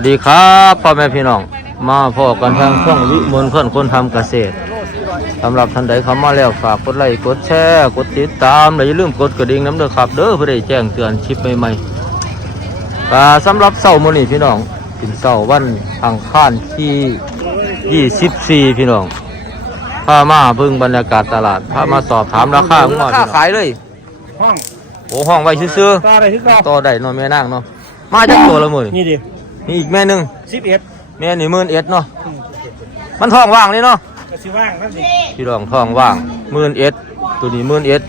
วัสดีครับพ่อแม่พี่น้อง มาพ่อกันทางช่องวิมลคนคนทำเกษตรสำหรับท่านใดเข้ามาแล้วฝากกดไลค์กดแชร์กดติดตามและอย่าลืมกดกระดิ่งน้ำเด้อครับ เด้อเพื่อได้แจ้งเตือนคลิปใหม่ๆก็สำหรับเสาร์มื้อนี้พี่น้องเป็นเสาร์วันอังคารที่ 24 พี่น้องพามาเบิ่งบรรยากาศตลาดพามาสอบถามราคาของราคาขายเลย ห้องโอ้ห้องไว้ซื่อตาอะไรที่เก่าๆต่อได้เนาะแม่นางเนาะมาจากตัวละมื้อนี่นี่ดิ มีอีกแม่หนึงสิบเอ็ดแม่นี่หมื่นเอ็ดเนาะมันท้องว่างเลยเนาะกระสิว่างนั่นสิพี่รองท้องว่างหมื่นเอ็ดตัวนี้หมื่นเอ็ด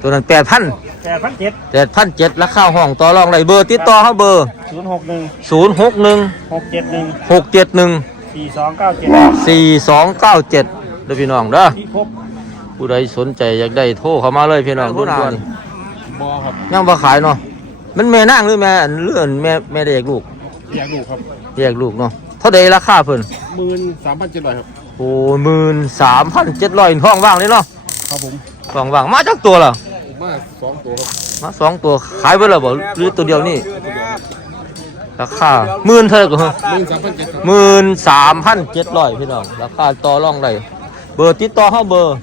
ตัวนั้นแปดพันแปดพันเจ็ดแปดพันเจ็ดราคาห้องต่อรองไรเบอร์ติดต่อเขาเบอร์ศูนย์หกหนึ่งศูนย์หกหนึ่งหกเจ็ดหนึ่งหกเจ็ดหนึ่งสี่สองเก้าเจ็ดสี่สองเก้าเจ็ดเด้อพี่น้องเด้อที่พบผู้ใดสนใจอยากได้โทรเข้ามาเลยพี่น้องด่วนบอครับๆยังบ่ขายเนาะมันแม่นางหรือแม่อันเลื่อนแม่แม่เด็กลูก อยากดูครับแยกลูกเนาะเท่าใดราคาเพิ่นหมื่นสามพันเจ็ดร้อยครับโอ้หมื่นสามพันเจ็ดร้อยท้องว่างเลยเนาะครับผมท้องว่างมาจากตัวล่ะมาสองตัวครับมาสองตัวขายไปแล้วบ่หรือตัวเดียวนี่ราคาหมื่นเท่าไหร่ก็เหรอหมื่นสามพันเจ็ดครับหมื่นสามพันเจ็ดร้อยพี่น้องราคาต่อรองได้เบอร์ติดต่อเข้าเบอร์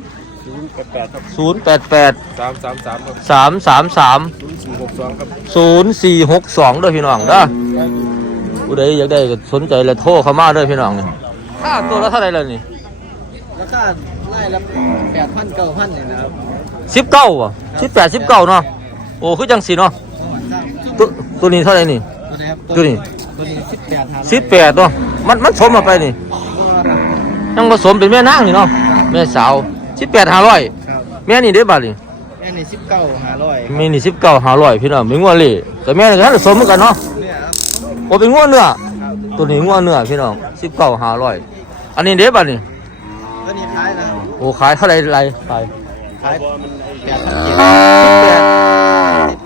ศูนย์แปดแปดครับศูนย์แปดแปดสามสามสามครับสามสามสามศูนย์สี่หกสองครับศูนย์สี่หกสองด้วยพี่น้องเด้อ ผู้ใดอยากได้ก็สนใจแล้วโทรเข้ามาเด้อพี่น้องนี่ค่าตัวละเท่าไหร่แล้วนี่ราคาไล่ละแปดพันเก้าพันเนี่ยนะครับสิบเก้าอะสิบแปดสิบเก้าเนาะโอ้คือจังสีเนาะตัวตัวนี้เท่าไหร่นี่ตัวนี้ครับตัวนี้ตัวนี้สิบแปดครับสิบแปดเนาะมันมันสมมาไปนี่ยังผสมเป็นแม่นางนี่เนาะแม่สาวสิบแปดห้าร้อยครับแม่นี่ได้บัตรนี่แม่นี่สิบเก้าห้าร้อยแม่นี่สิบเก้าห้าร้อยพี่น้องเป็นงัวเล่แต่แม่นี่ก็ผสมเหมือนกันเนาะเนี่ยครับ โอ้เป็นงัวเนื้อครับตัวนี้งัวเนื้อพี่น้องสิบเก้าห้าร้อยอันนี้เด้บัตรนี่ตัวนี้ขายนะครับโอ้ขายเท่าไหรไรขายขายแปดพันเจ็ดแปด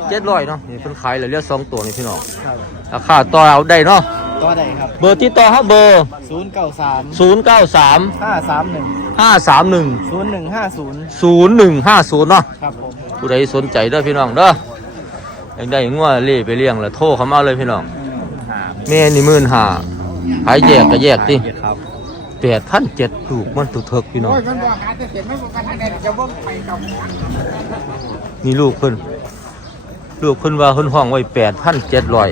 เจ็ดร้อยเนาะนี่เพิ่นขายเหลือเลือสองตัวนี่พี่น้องครับราคาต่อเอาได้เนาะตัวใดครับเบอร์ติดต่อเขาเบอร์ศูนย์เก้าสามศูนย์เก้าสามห้าสามหนึ่งห้าสามหนึ่งศูนย์หนึ่งห้าศูนย์ศูนย์หนึ่งห้าศูนย์เนาะครับผมผู้ใดสนใจเด้อพี่น้องเด้ออยากได้งัวเล่ไปเลี้ยงแล้วโทรเข้ามาเลยพี่น้อง แม่นี่หมื่นห้าขายแยกก็แยกติครับแปดพันเจ็ดถูกมันตุเถิกพี่น้องนี่ลูกเพิ่นลูกเพิ่นว่าเพิ่นห้องไว้แปดพันเจ็ดร้อย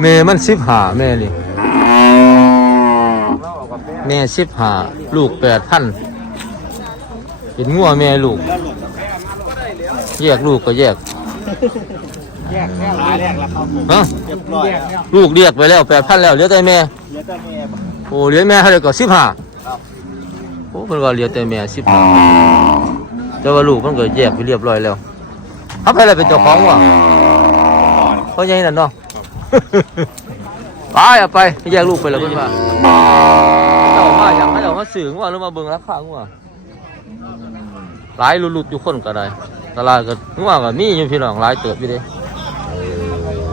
แม่มันสิบห้าแม่นี่แม่สิบห้าลูกแปดพันเป็นงัวแม่ลูก แยกลูกก็แยก แยกแล้วขายแยกแล้วครับผมฮะเรียบร้อยครับลูกเรียกไปแล้วแปดพันแล้วเหลือแต่แม่ เหลือแต่แม่โอ้เหลือแม่เท่าไหร่ก็สิบห้าครับ โอ้เพิ่นว่าเหลือแต่แม่สิบห้าแต่ว่าลูกมันก็แยกไปเรียบร้อยแล้วเขาไปอะไรเป็นเจ้าของวะเขาใหญ่นั่นเนาะ ไปเอาไปแยกลูกไปแล้วเพิ่นว่าเจ้ามาอย่างให้เจ้ามาสื่อว่าหรือมาเบิ่งราคาว่าหลายหลุดๆอยู่คนก็ได้ตลาดก็ว่าก็มีอยู่พี่น้องหลายเติบอยู่เด้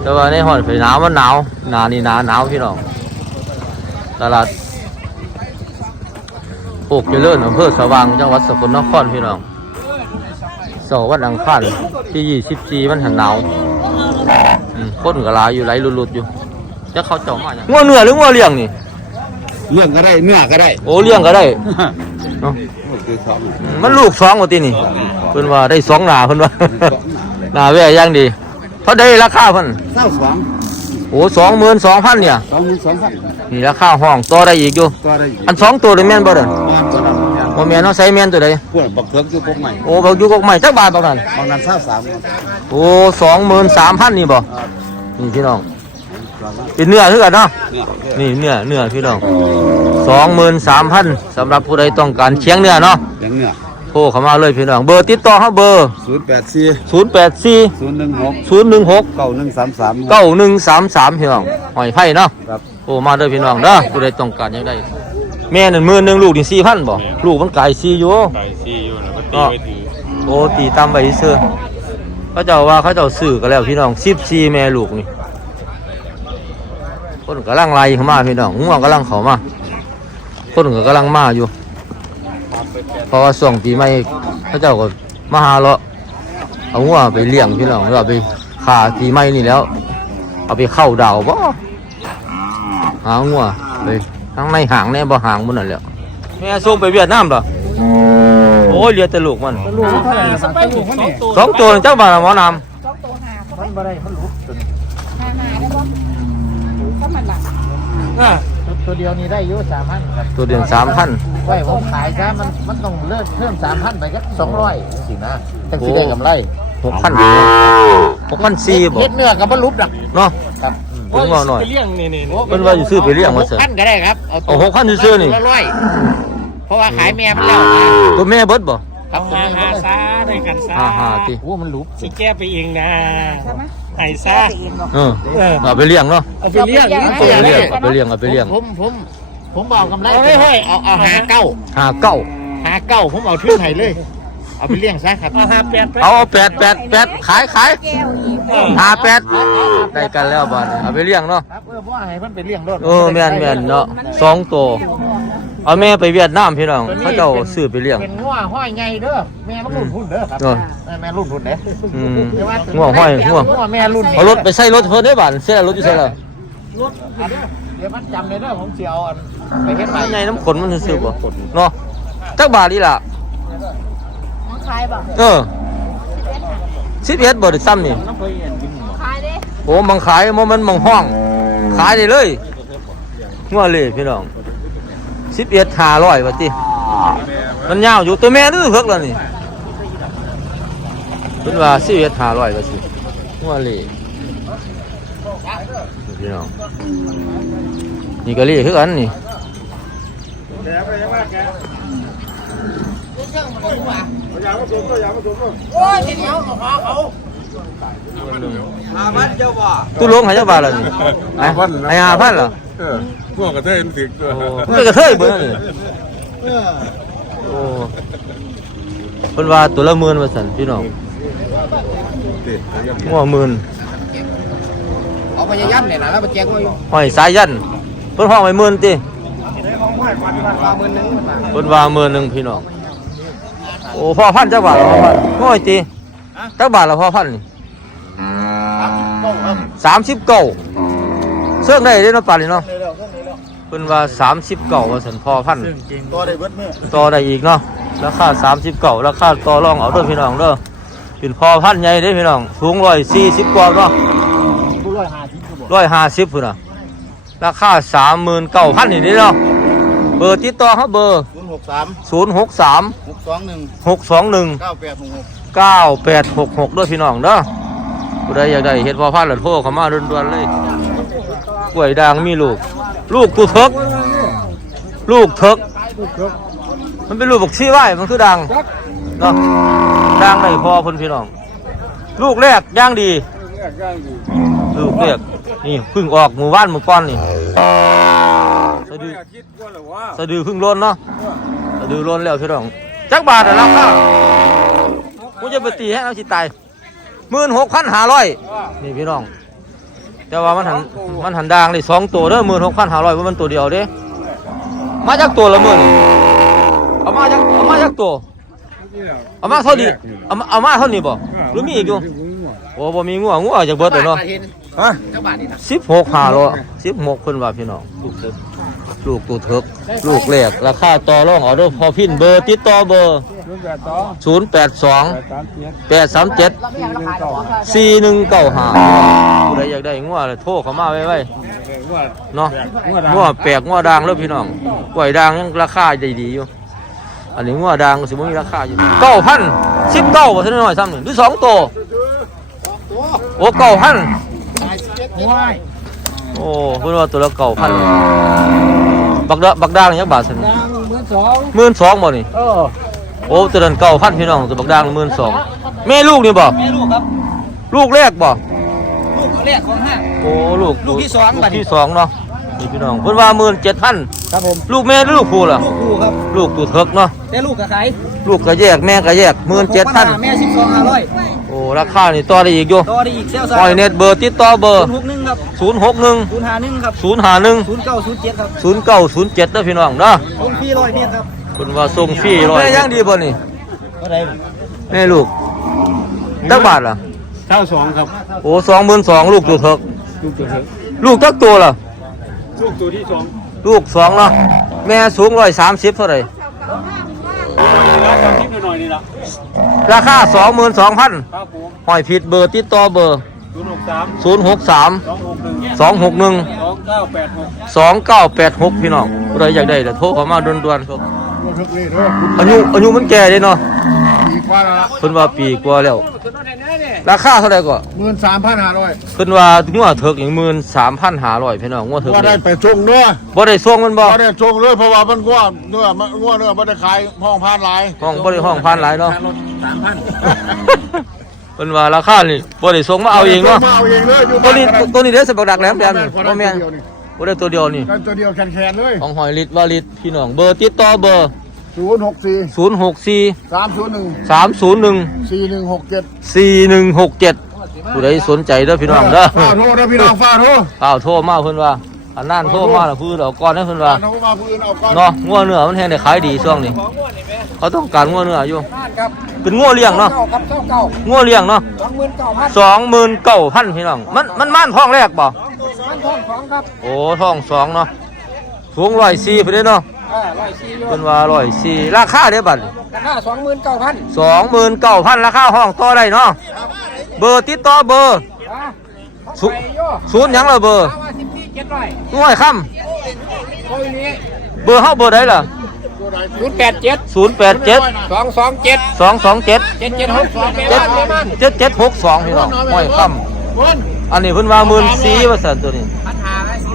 แต่ว่าในห้องไปหนาวมันหนาวหนานี่หนาหนาวพี่น้องตลาดโปกเจริญอำเภอสว่างจังหวัดสกลนครพี่น้องเสาร์วันอังคารที่ยี่สิบสี่มันหันหนาวอืมคนก็หลายอยู่ไหลายหลุดๆอยู่จะเข้าเจ้ามาอย่างงัวเนื้อหรืองัวเลี้ยงนี่เรื่องก็ได้เนื้อก็ได้ โอ้เลี้ยงก็ได้เนาะคือสองอืมมันลูกสองกว่าตีนี่เพิ่นว่าได้สองหนาเพิ่นว่าหนาแว่ย่างดี เท่าได้ราคาเพิ่นเศร้าสองโอ้สองหมื่นสองพันเนี่ยสองหมื่นสองพันนี่ราคาห้องต่อได้อีกอยู่ตัวได้อันสองตัวได้แม่นบ่เด้อบ้านตัวนั้นบ่แม่นเนาะใส่แม่นตัวใดพวกบักเคิร์กอยู่พวกใหม่โอ้บอกอยู่กกใหม่จักบาทตอนนั้นบางนั้นเศร้าสามครับโอ้สองหมื่นสามพันนี่บ่นี่พี่น้องเป็นเนื้อคือกันเนาะ เนื้อนี่เนื้อเนื้อพี่น้องสองหมื่นสามพันสำหรับผู้ใดต้องการเชียงเนื้อเนาะอย่างเนื้อโทรเข้ามาเลยพี่น้อง เบอร์ติดต่อเขาเบอร์ ศูนย์แปดสี่ศูนย์แปดสี่ศูนย์หนึ่งหกศูนย์หนึ่งหกเก้าหนึ่งสามสามเก้าหนึ่งสามสามพี่น้องหอยไผ่เนาะครับโอ้มาเด้อพี่น้องเด้อผู้ใดต้องการอยังได้ แม่หนึ่งหมื่นหนึ่งลูกนี่สี่พันบ่ลูกมันไก่สี่อยู่ไก่ซีอยู่แล้วก็ตีก็ไปถือโอ้ตีตามไปซื้อเขาเจ้าว่าเขาเจ้าซื้อกันแล้วพี่น้องสิบสี่แม่ลูกนี่คนกำลังไล่เข้ามาพี่น้องง่วงกำลังเข้ามาคนก็กำลังมาอยู่ เพราะว่าช่วงปีใหม่เขาเจ้าก็มาหาเลาะเอางัวไปเลี้ยงพี่น้องแล้วเอาไปขาทีไม่นี่แล้ว เอาไปเข้าดาวบ่หางัวไปทั้งในหางแน่บ่หางมันนั่นแหละแม่ส่งไปเวียดนามเหรอโอ้ยเรียแต่ลูกมันลูกเท่าไหร่สไปลูกมันนี่สองตัวเจ้าบ่าวหมอนสองตัวหาก็มันบ่ได้มันลุกหาหาได้บ่ก็มันละตัวเดียวนี่ได้อยู่สามพันตัวเดือนสามพัน ไว้ผมขายซะมันมันต้องเลิกเพิ่มสามพันไปก็สองร้อยสินะตั้งสิได้กำไรหกพันหกพันสี่บ่เฮ็ดเนื้อกับมันลุบดักเนาะครับถึงว่าหน่อยเลี้ยงนี่นี่เพิ่นว่าอยู่ซื้อไปเลี้ยงมาเสร็จพันก็ได้ครับเอาหกพันซื้อๆนี่ละร้อยเพราะว่าขายแม่มันแล้วนะตัวแม่เบิดบ่ครับหาหาซาด้วยกันซาห้าห้าทีโอ้มันลุบสิแก้ไปเองนะใช่ไหมไห้ซาเองบอกเออเอาไปเลี้ยงเนาะเอาไปเลี้ยงเอาไปเลี้ยงเอาไปเลี้ยงเอาไปเลี้ยงผมผม ผมบอกกำไรเอาเฮ้ยเอาเอาหาเก้าหาเก้าหาเก้าผมเอาทื่อให้เลย เอาไปเลี้ยงซะครับเอาหาแปดไปเอาเอาแปดแปดแปดขายขายแก้วอีกหาแปดได้กันแล้วบ้านเอาไปเลี้ยงเนาะครับเออว่าให้มันไปเลี้ยงรถเออแม่นแม่นเนาะสองตัวเอาแม่ไปเวียดนามพี่น้องเขาเจ้าซื้อไปเลี้ยงเป็นงัวห้อยไงเด้อแม่มันรุ่นพุ่นเด้อครับเออแม่แม่รุ่นพุ่นเด้ออืมง่วงห้อยง่วงงัวแม่รุ่นเอารถไปใส่รถเพิ่นได้บ้านเสียรถอยู่ใส่แล้วรถอันเด้อเดี๋ยวมันจำเลยเด้อผมสิเอาอันไปเฮ็ดใหม่ไงน้ำขนมันซื้อบ่เนาะจักบาทนี่ล่ะ น้องขายบอกเออสิบเอ็ดบ่ได้ซ้ำนี่ขายเด้โอ้มังขายบ่มันมังห้อง ขายได้เลยงัวเลยพี่น้องสิบเอ็ดห้าร้อยว่าติมันยาวอยู่ตัวแม่นี่เพิกแล้วนี่เป็นว่าสิบเอ็ดห้าร้อยว่าสิงัวเลยพี่น้อง นี่ก็เลยคือกันนี่โอ้ยทีเดียวขอเขาตู้ลงใหายาบาทแล้วนี่ไอ้ไอ้ห้าพันเหรอเออพวกกระเทยมันถึกตัวมันเป็นกระเทยเบิ่นี่โอ้เพิ่นว่าตัวละหมื่นว่าซั่นพี่น้องงัวหมื่นเอาพยายามเนี่ยนะแล้วมาแจ้งว่าอยู่ห้อยสายยัน เพิ่นห้องไว้หมื่นติมาหมื่นหนึงมันมาเพิ่นว่าหมื่นหนึงพี่น้องโอ้พ่อพันจักบาทละพ่อพันห้อยติจักบาทละพ่อพันนี่สามสิบเก้าครับ30เก้าเสื้อได้เด้เนาะปานนี้เนาะเร็วๆเครื่องเร็วเพิ่นว่า30เก้าว่าซั่นพ่อพันๆตัวได้เบิดมือต่อได้อีกเนาะราคา30เก้าราคาต่อรองเอาเด้อพี่น้องเด้อเป็นพ่อพันธุ์ใหญ่เด้พี่น้องสูง140กว่าเนาะผู้ร้อยห้าสิบก็บอกร้อยห้าสิบพุ่นน่ะ ราคาสามหมื่นเก้าพันนี่เด้เนาะเบอร์ติดต่อเขาเบอร์ศูนย์หกสามศูนย์หกสามหกสองหนึ่งหกสองหนึ่งเก้าแปดหกหกเก้าแปดหกหกด้วยพี่น้องเด้อผู้ใดอยากได้เห็ดพอพันธุ์หรือโทรเข้ามาด่วนๆเลยกล้วยด่างมีลูก ลูกตูเทิกลูกเทิกมันเป็นลูกบักซี่ไว้มันคือด่างเนาะด่างได้พอเพิ่นพี่น้อง ลูกแรกย่างดี ลูกแรกนี่พึ่งออกหมู่บ้านหมู่ก้อนนี่สะดือสะดือพึ่งล้นเนาะสะดือล้นแล้วพี่น้องจักบาทอะราคากูจะไปตีให้เอาสิตายหมื่นหกพันห้าร้อยนี่พี่น้อง แต่ว่ามันหันมันหันด่างเลยสองตัวเด้อหมื่นหกพันห้าร้อยว่ามันตัวเดียวเด้มาจากตัวละหมื่นเอามาจากเอามาจากตัวเอามาเท่านี้เอามาเอามาเท่านี้บ่หรือมีอีกอยู่โอ้บ่มีงัวงัวจากเบิดเลยเนาะ ฮะเจ้าบาทนี่นะสิบหกห้าร้อยสิบหกเพิ่นว่าพี่น้อง ลูกเถิกลูกตัวเถิกลูกแรกราคาต่อรองเอาเด้อพอพินเบอร์ติดต่อเบอร์รุ่นแบบต่อศูนย์แปดสองแปดสามเจ็ดแปดสามเจ็ดสี่หนึ่งเก้าห้าผู้ใดอยากได้งัวเลยโทรเข้ามาไว้ไว้เนาะงัวแปลกงัวด่างแล้วพี่น้องกล้วยด่างยังราคาดีดีๆอยู่ อันนี้งัวด่างก็สิบ่มีราคาอยู่เก้าพันสิบเก้าบ่ทันน้อยซ้ำนี่หรือสองตัวโอ้เก้าพัน ว้ายโอ้เพิ่นว่าตัวละเก้าพันบักดาบักด่างยังบาทซั่นดังเบอร์สองหมื่นสองบ่นี่เออโอ้ตัวนั้นเก้าพันพี่น้องตัวบักด่างหมื่นสองแม่ลูกนี่บ่แม่ลูกครับ ลูกแรกบ่ลูกแรกของห้างโอ้ลูกลูกที่สองลูบักดนี้ที่สองเนาะนี่พี่น้องเพิ่นว่าหมื่นเจ็ดพันครับผมลูกแม่หรือลูกผู้ล่ะ ลูกคู่ครับลูกตัวเถิกเนาะแต่ลูกกับใครลูกก็แยกแม่ก็แยกหมื่นเจ็ดพันแม่สิบสองห้าร้อยโอ้ราคานี่ต่อได้อีกอยู่ต่อได้อีกเซลล์หอยเน็ตเบอร์ติดต่อเบอร์หกหนึ่งครับศูนย์หกหนึ่งศูนย์ห้าหนึ่งครับศูนย์ห้าหนึ่งศูนย์เก้าศูนย์เจ็ดครับศูนย์เก้าศูนย์เจ็ดเด้อพี่น้องเด้อผมพี่ร้อยเมตรครับคุณว่าส่งฟรีร้อยแม่ยังดีบ่นี่เท่าไหร่แม่ลูกตักบาทล่ะเท่าสองครับโอ้สองหมื่นสองลูกตัวเถกลูกตัวเถอะลูกจักตัวล่ะลูกตัวที่สองลูกสองเนาะแม่สูงร้อยสามสิบเท่าไหร่ราคา นิดหน่อยนี่ละราคาสองหมื่นสองพันครับผมหอยผิดเบอร์ติดต่อเบอร์ศูนย์หกสามศูนย์หกสามสองหกหนึ่งสองหกหนึ่งสองเก้าแปดหกสองเก้าแปดหกพี่น้องใครอยากได้เดี๋ยวโทรเข้ามาด่วนๆครับทึกนี่เด้อคุณอายุอายุมันแก่เด้เนาะปีกว่าแล้วละเพิ่นว่าปีกว่าแล้ว ราคาเท่าไหร่ก็หมื่นสามพันห้าร้อยเพิ่นว่างัวเถิกอีกหมื่นสามพันห้าร้อยพี่น้องงัวเถิกว่าได้นี่ไปชงเนื้อบ่ได้ส่งมันบ่ว่าได้ชงเลยเพราะว่ามันง่วเนื้อมันง่วเนื้อมันได้ขายห้องพานหลายห้องบ่ได้ห้องพันหลายเนาะสามพันเพิ่นว่าราคานี่บ่ได้ส่งมาเอาเองเนาะมาเอาเองเลยอยู่ตัวบ้านนี้ก็ได้ตัวนี้เด้อสบักดักแหลมแหลมนี่พอบ่ได้แม่นตัวเดียวนี่บ่ได้ตัวเดียวนี่กันตัวเดียวแขนๆเลยของหอยลิตรว่าลิตรพี่น้องเบอร์ติดต่อเบอร์ ศูนย์หกสี่064สามศูนย์หนึ่ง301สี่หนึ่งหกเจ็ด4167ผู้ใดสนใจเด้อพี่น้องเด้อฝ้าโทษนะพี่น้องฝ้าโทษอ้าวโทรมาเพิ่นว่าอันนั้นโทรมาแล้วพื้นเอาก่อนให้เพิ่นว่าน้องมาพื้นเอาก้อนเนาะงัวเนื้อมันแฮงได้ขายดีช่วงนี้เขาต้องการงัวเนื้ออยู่บ้านครับเป็นงัวเลี้ยงเนาะเก้าครับเก้าเก้างัวเลี้ยงเนาะสองหมื่นเก้าพัน29,000พี่น้องมันมันม่านท้องแรกบ่บ้านทองสองครับโอ้ท้องสองเนาะสูง104พุ่นเด้เนาะ อ่าร้อยสี่โยเพิ่นว่า104ราคาเด้บัดนี้ราคาสองหมื่นเก้าพัน29,000ราคาห้องต่อได้เนาะเบอร์ติดต่อเบอร์อ่าสุไปโยศูนย์หยังล่ะเบอร์เอาว่าสิบสี่เจ็ดร้อยง่วยค่ำโอ้ยนี้เบอร์เฮาเบอร์ใดล่ะศูนย์แปดเจ็ด087สองสองเจ็ด227เจ็ดเจ็ดหกสองเจ็ดเจ็ดมันเจ็ดเจ็ดหกสองพี่น้องห้อยค่ำอันนี้เพิ่นว่าหมื่นสี่ว่าสันตัวนี้ปัญหาอะไรสิ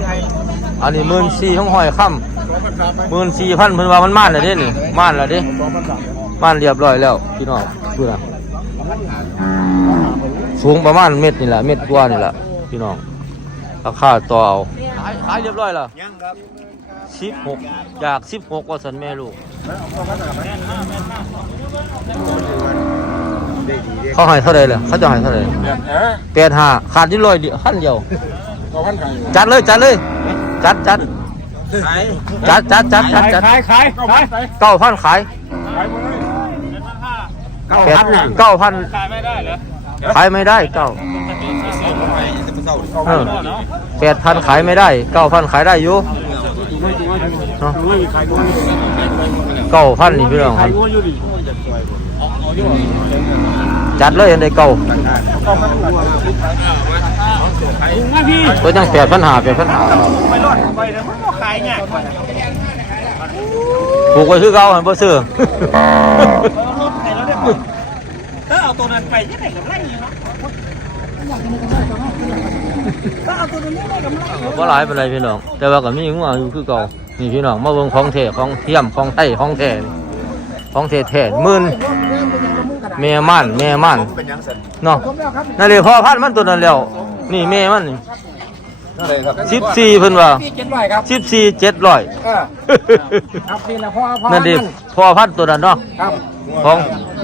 ไทย อันนี้หมื่นสี่ของห้อยค่ำหมื่นสี่พันเพิ่นว่ามันม่านแล้วเด้นี่ม่านแล้วเด้ม่านเรียบร้อยแล้วพี่น้องดูนะสูงประมาณเม็ดนี่แหละเม็ดกว่านี่แหละพี่น้องราคาต่อเอาขายขายเรียบร้อยแล้วยังครับสิบหกจากสิบหกว่าสันแม่ลูกเขาให้เท่าไหรเลยเขาจะให้เท่าไหรแปดห้าขาดที่ร้อยเดียวขั้นเดียวจัดเลยจัดเลย จัดจัดจัดจัดจัดจัดจัดขายขายขายเก้าพันขายเก้าแปดพันน่ะเก้าพันขายไม่ได้เหรอขายไม่ได้เก้าเออแปดพันขายไม่ได้เก้าพันขายได้อยู่เนาะไม่มีขายงัวอยู่เก้าพันนี่พี่น้องคขารัยบงัวอยู่ดิ จัดเลยอันใดเก้ามาพี่ก็ยังแปดพันหาแปดพันหาไปรอดไปแล้วมันก็ขายง่ายกว่าปลูกไว้คือเก่าหันบ่ซื้อถ้าเอาตัวนั้นไปที่ไหนกับไรอยู่เนาะถ้าเอาตัวนั้นไม่ได้กับไรบ่หลายเป็นไรพี่น้อง แต่ว่าก็มีงัวอยู่คือเก่านี่พี่น้องมาเบิ่งของแท้ของเทียมของไทยของแท้นี่ของแท้แท้หมื่น แม่ม่านแม่ม่านเนาะนั่นเลยพ่อพันธุ์มันตัวนั้นแล้วนี่แม่มันนี่สิบสี่เพิ่นว่าสี่เจ็ดร้อยครับสิบสี่เจ็ดร้อยเออครับนี่แหละพ่อพ่อนั่นดิพ่อพันธุ์ตัวนั้นเนาะครับของ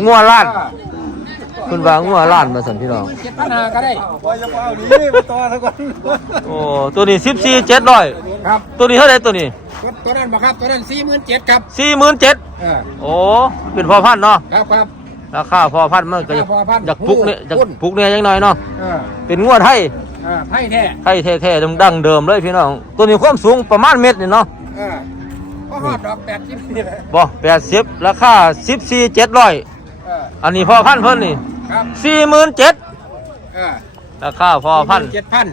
งัวล้านเพิ่นว่างัวล้านมาสั่นพี่น้องเจ็ดพันห้าก็ได้โอ้ตัวนี้สิบสี่เจ็ดร้อยครับตัวนี้เท่าไหร่ตัวนี้ตัวนั้นบ่ครับตัวนั้นสี่หมื่นเจ็ดครับสี่หมื่นเจ็ดเออโอ้เป็นพ่อพันธุ์เนาะครับครับ ราคาพอพันธุ์มันก็อยากราคาพอพันธุ์อยากปลุกเนี่ยอยากหุ้น ปลุกเนี่ยยังน้อยเนาะเออเป็นงวดไทยเออไทยแท้ไทยแท้ๆดังๆเดิมเลยพี่น้องตัวนี้ความสูงประมาณเม็ดนี่เนาะเออพ่อฮอดดอกแปดสิบนี่แหละบ่แปดสิบราคาสิบสี่เจ็ดร้อยเอออันนี้พอพันธุ์เพิ่นนี่ครับสี่หมื่นเจ็ดเออราคาพอพันธุ์เจ็ดพัน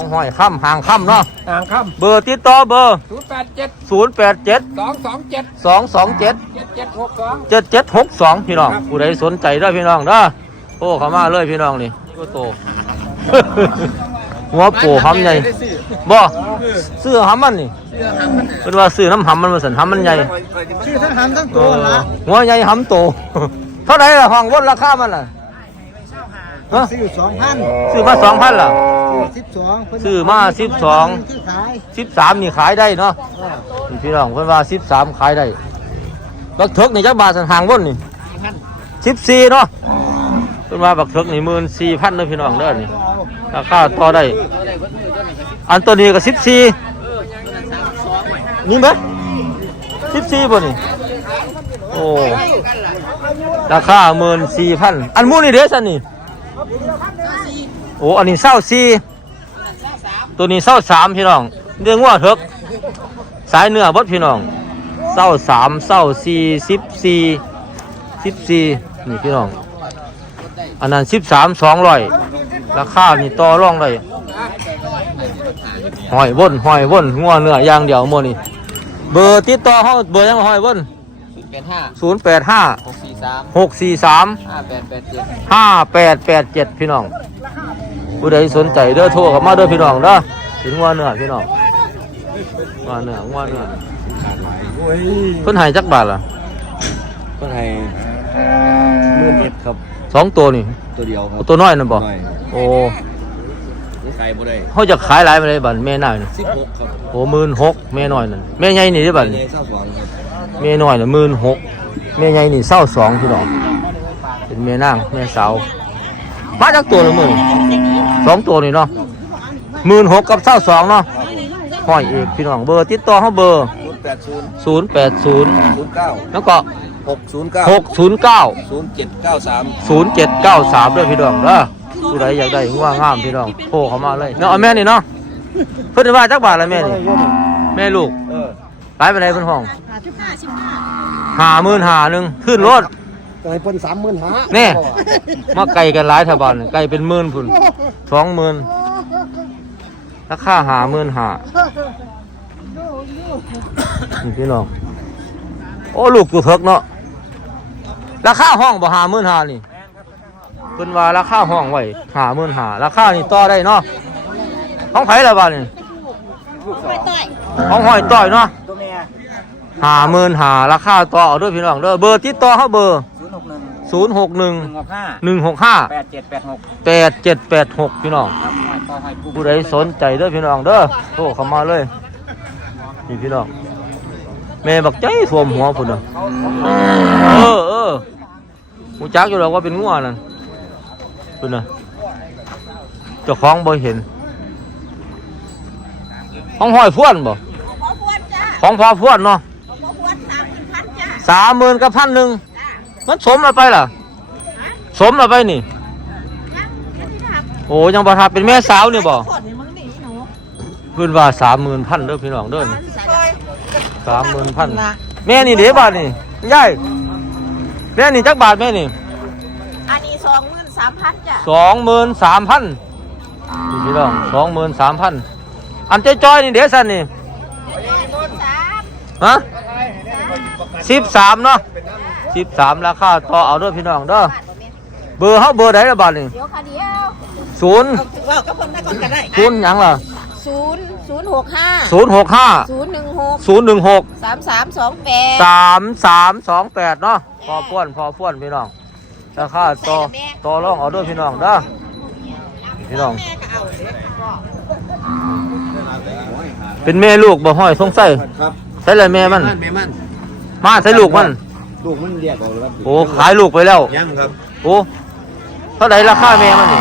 ของห้อยค่ำห่างค่ำเนาะต่างคเบอร์ติดต่อเบอร์ำศูนย์แปดเจ็ดศูนย์แปดเจ็ดสองสองเจ็ดสองสองเจ็ดเจ็ดเจ็ดหกสองเจ็ดเจ็ดหกสองพี่น้องครับ ผู้ใดสนใจเด้อพี่น้องเด้อโอ้เข้ามาเลยพี่น้องนี่ก็โต หัวโปหำใหญ่บ่ซื้อหำมันนี่เป็นว่าซื้อน้ำหำมันมาสันหำมันใหญ่ ชื่อทั้งหันทั้งเออหัวใหญ่หำโต เท่าไหร่ล่ะห้องวดราคามันล่ะ ฮะซื้อสองพันซื้อมาสองพันล่ะสิบสองซื้อมาสิบสองที่ขายสิบสามนี่ขายได้เนาะนี่พี่น้องเพิ่นว่าสิบสามขายได้บักเถิกนี่จักบาทสันห่างวนนี่สิบสี่เนาะเพิ่นว่าบักเถิกนี่หมื่นสี่พันเด้อพี่น้องเด้อนี่ราคาต่อได้ อันตัวนี้ก็สิบสี่นี่ไหมสิบสี่บ่นี่โอ้ราคาหมื่นสี่พันอันหมูนี่เด้สันนี่ โอ้อันนี้เศร้าสี่ตัวนี้เศร้าสามพี่น้องเรื่องว่าเถกสายเนื้อบดพี่น้องเศร้าสามเศร้าสี่สิบสี่สิบสี่นี่พี่น้องอันนั้นสิบสามสองร้อยราคานี่ต่อรองได้หอยว่นหอยว่นงัวเนื้อย่างเดียวหมดนี่เบอร์ติดต่อเขาเบอร์ยังหอยว่น เป็นห้าศูนย์แปดห้าหกสี่สามหกสี่สามห้าแปดแปดเจ็ดห้าแปดแปดเจ็ดพี่น้องผู้ใดสนใจเด้อโทรเข้ามาเด้อพี่น้องเด้อถึงว่าเนื้อพี่น้องว่าเนื้อว่าเนื้อเพิ่นให้จักบาทล่ะก็ให้มื่นเอ็ดครับสองตัวนี่ตัวเดียวครับตัวน้อยนั่นบ่น้อยโอ้นี่ขายบ่ได้เขาจะขายหลายไปเลยบัดแม่น้อยน่ะสิบหกครับโอ้หมื่นหกแม่น้อยนั่นแม่ใหญ่นี่ได้อบัดในนี่ เศร้าสองครับแม่น้อยน่ะหมื่นหกแม่ใหญ่นี่เศร้าสองพี่น้องเป็นแม่นางแม่สาวมาจากตัวละหมื่นสองตัวนี่เนาะหมื่นหกกับเศร้าสองเนาะห้อยเอกพี่น้องเบอร์ติดต่อเขาเบอร์ศูนย์แปดศูนย์ศูนย์แปดศูนย์ศูนย์เก้าแล้วก็หกศูนย์เก้าหกศูนย์เก้าศูนย์เจ็ดเก้าสามศูนย์เจ็ดเก้าสามด้วยพี่น้องเด้อผู้ใดอยากได้ง่วงงามพี่น้องโทรเข้ามาเลยเนาะเอาแม่นี่เนาะเพิ่นว่าจักบาทละแม่นี่แม่ลูกเออ ขายไปไหนเพิ่นห้องห้าหมื่นห้าหนึ่งขึ้นรถไก่เป็นสามหมื่นห้าแน่มาไกลกันหลายทบานไกลเป็นหมื่นพุ่นสองหมื่นราคาหาหมื่นหานี่พี่น้องโอ้ลูกกูเถิกเนาะราคาห้องบ่หาหมื่นหานี่เพิ่นว่าราคาห้องไว้หาหมื่นหาราคานี่ต่อได้เนาะของไผละบาทนี่ไปต่อยของหอยต่อยเนาะตัวเมีย หาหมื่นหาราคาต่อเอาด้วยพี่น้องเด้อเบอร์ติดต่อเขาเบอร์ศูนย์หกหนึ่งศูนย์หกหนึ่งหนึ่งหกห้าหนึ่งหกห้าแปดเจ็ดแปดหกแปดเจ็ดแปดหกพี่น้องครับหอยปอหอยปูผู้ใดสนใจเด้อพี่น้องเด้อโทรเข้ามาเลยนี่พี่น้องแม่บักใจท่วมหัวพุ่นน่ะเออเออหูจักอยู่แล้วว่าเป็นงัวนั่นพุ่นน่ะเจ้าของบ่เห็นของหอยพวนบ่ขอพวนจ้าของพอพวนเนาะ สามหมื่นกับพันหนึ่งมันสมแล้วไปล่ะสมแล้วไปนี่ โอ้ยังบ่ทับเป็นแม่สาวนี่บ่ขอดให้มึงหนีหนูเพิ่นว่าสามหมื่นพันเด้อพี่น้องเด้อนี่ซอยสามหมื่นพันแม่นี่เด้บาทนี่ยายแม่นี่จักบาทแม่นี่อันนี้สองหมื่นสามพันจ้าสองหมื่นสามพันนี่พี่น้องสองหมื่นสามพันอันเจ้จ้อยนี่เด้สันนี่สามฮะ สิบสามเนาะสิบสามราคาต่อเอาเด้อพี่น้องเด้อเบอร์เฮาเบอร์ไหนละบาทนี่เดี๋ยวค่ะเดียวศูนย์ว่าก็คนได้คนกันได้ศูนย์หยังล่ะศูนย์ศูนย์หกห้าศูนย์หกห้าศูนย์หนึ่งหกศูนย์หนึ่งหกสามสามสองแปดสามสามสองแปดเนาะพอฟ้วนพอฟ้วนพี่น้องราคาต่อต่อรองเอาด้วยพี่น้องเด้อพี่น้องแม่ก็เอาเป็นแม่ลูกบ่ห้อยสงสัยครับใช่เลยแม่มันแม่มัน มาใช่ลูกมัน ลูกมันเรียกเอาแล้วครับโอ้ขายลูกไปแล้ว ยังครับ โอ้เท่าไหร่ราคาแม่มันนี่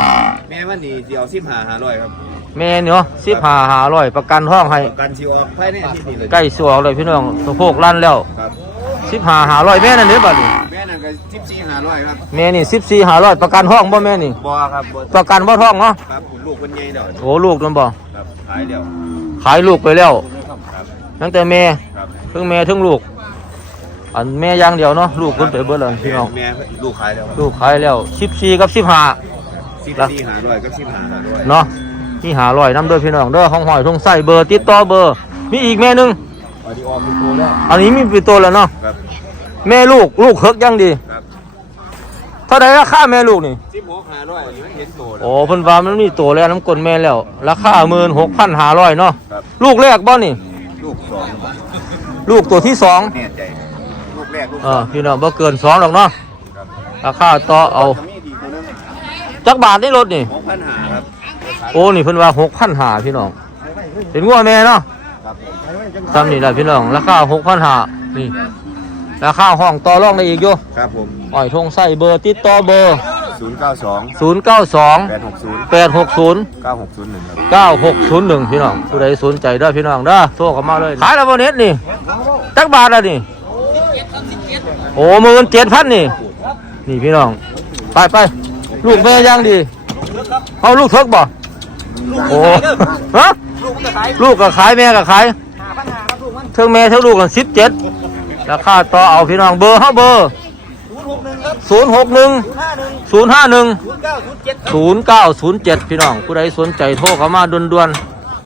แม่มันนี่เดียวสิบห้าห้าร้อยครับแม่เนาะสิบห้าหาร้อยประกันห้องให้ประกันชิวออกภายในอาทิตย์นี้เลยใกล้สวกเลยพี่น้องสะโพกลั่นแล้วครับสิบห้าหาร้อยแม่นั่นเด้อบัดนี้แม่นั่นก็สิบสี่ห้าร้อยครับแม่นี่สิบสี่หาร้อยประกันห้องบ่แม่นี่บ่ครับบ่ประกันบ่ท้องเนาะครับลูกมันใหญ่เด้อโอ้ลูกนั่นบ่ครับขายเดียวขายลูกไปแล้วครับตั้งแต่แม่ครับทั้งแม่ทั้งลูก อันแม่อย่างเดียวเนาะลูกคนไปเบิดเลยพี่น้องแม่ลูกขายแล้วลูกขายแล้วสิบสี่กับสิบห้าสิบสี่ห้าร้อยก็สิบห้าห้าร้อยเนาะนี่หาร้อยน้ำเด้อพี่น้องเด้อห้องหอยทงใส่เบอร์ติดต่อเบอร์ มีอีกแม่หนึงอันนี้ออมเป็นตัวแล้วอันนี้มีปีโตแล้วเนาะครับแม่ลูกลูกเฮิกยังดีครับเท่าไหร่ราคาแม่ลูกนี่สิบหกห้าร้อยอันนี้มันเห็นโตแล้วโอ้เพิ่นว่ามันมีโตแล้วน้ำกลนแม่แล้ว ราคาหมื่นหกพันห้าร้อยเนาะครับลูกแรกบ่นี่ ลูกสองลูกตัวที่สอง เออพี่น้องบ่เกินสองหรอกเนาะครับราคาต่อเอาจะมีดีตัวนึงจักบาทได้รถนี่หกพันห้าครับโอ้นี่เพิ่นว่าหกพันหาพี่น้องเป็นงัวแม่เนาะครับผมตามนี่แหละพี่น้องราคาหกพันหานี่ราคาห้องต่อรองได้อีกอยู่ครับผมอ้อยทงใส่เบอร์ติดต่อเบอร์ศูนย์เก้าสองศูนย์เก้าสองแปดหกศูนย์แปดหกศูนย์ เก้าหกศูนย์หนึ่งครับ เก้าหกศูนย์หนึ่งพี่น้องผู้ใดสนใจเด้อพี่น้องเด้อโทรเข้ามาเลยขายแล้วบนเน็ตนี่จักบาทแล้วนี่ โอ้หมื่นเจ็ดพันนี่ นี่พี่น้อง ไปไปลูกแม่ย่างดีเอาลูกเทิกบ่โอ้ฮะลูกก็ขายแม่ก็ขายเทิงแม่เทิงลูกกันสิบเจ็ดราคาต่อเอาพี่น้องเบอร์เฮาเบอร์ศูนย์หกหนึ่งศูนย์ห้าหนึ่งศูนย์เก้าศูนย์เจ็ดพี่น้องผู้ใดสนใจโทรเข้ามาด่วนๆ